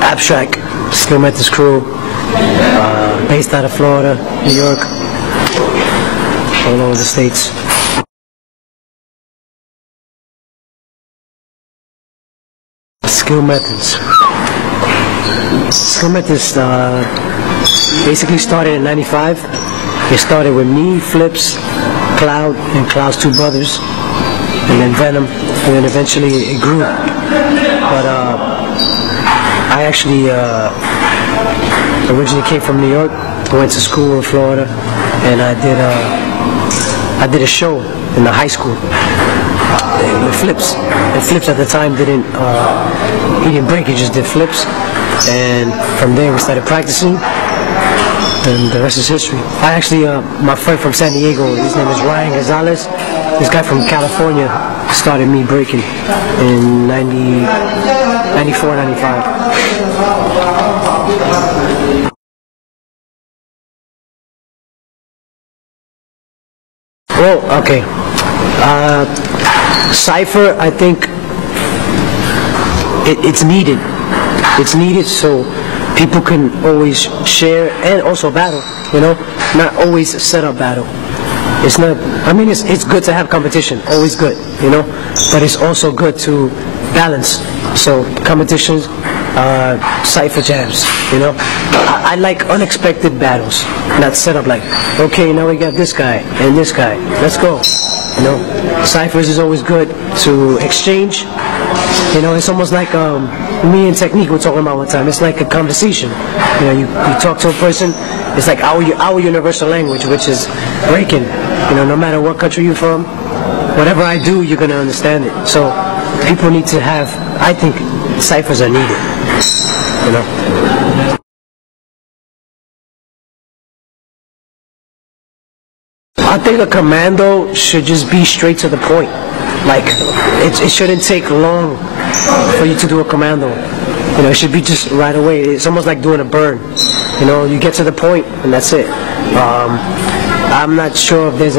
Abstrak, Skillmethodz crew, based out of Florida, New York, all over the States. Skillmethodz. Skillmethodz basically started in '95. It started with me, Flips, Cloud, and Cloud's two brothers, and then Venom, and then eventually it grew. But I actually originally came from New York. I went to school in Florida, and I did a show in the high school with Flips. And Flips at the time he didn't break, he just did flips. And from there we started practicing, and the rest is history. I actually, my friend from San Diego, his name is Ryan Gonzalez. This guy from California started me breaking in 94, 95. Well, okay. Cypher, I think it's needed. It's needed so people can always share and also battle, you know, not always set up battle. It's not, I mean, it's good to have competition, always good, you know, but it's also good to balance. So competitions, cypher jams, you know. I like unexpected battles, not set up like, okay, now we got this guy and this guy, let's go. You know, ciphers is always good to exchange. You know, it's almost like me and Technique were talking about one time. It's like a conversation. You know, you talk to a person. It's like our universal language, which is breaking. You know, no matter what country you're from, whatever I do, you're gonna understand it. So people need to have. I think ciphers are needed. You know. I think a commando should just be straight to the point. Like, it shouldn't take long for you to do a commando. You know, it should be just right away. It's almost like doing a burn. You know, you get to the point and that's it. I'm not sure if there's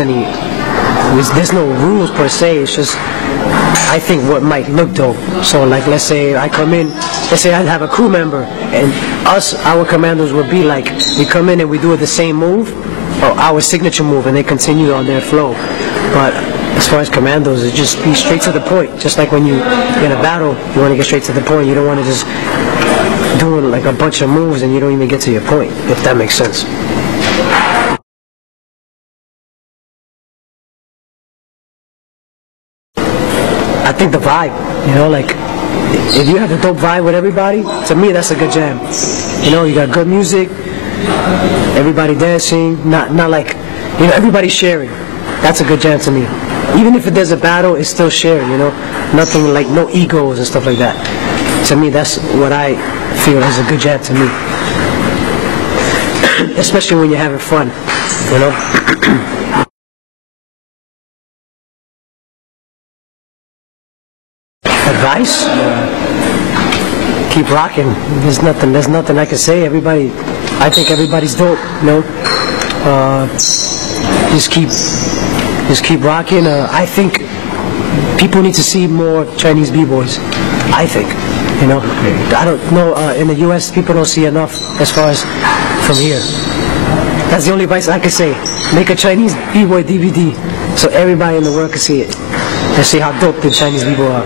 no rules per se. It's just, I think what might look dope. So like, let's say I come in, let's say I have a crew member, and our commandos would be like, we come in and we do the same move, or our signature move, and they continue on their flow. But as far as commandos, it just be straight to the point. Just like when you in a battle, you want to get straight to the point. You don't want to just do like a bunch of moves and you don't even get to your point, if that makes sense. I think the vibe, you know, like if you have a dope vibe with everybody, to me that's a good jam. You know, you got good music, everybody dancing, not like, you know, everybody sharing. That's a good jam to me. Even if there's a battle, it's still sharing, you know? Nothing like, no egos and stuff like that. To me, that's what I feel is a good jam to me. Especially when you're having fun, you know? Advice? Keep rocking. There's nothing I can say. Everybody, I think everybody's dope, you know? Just keep rocking. I think people need to see more Chinese b-boys. I think, you know. I don't know, in the U.S. people don't see enough as far as from here. That's the only advice I can say. Make a Chinese b-boy DVD so everybody in the world can see it and see how dope the Chinese b-boy are.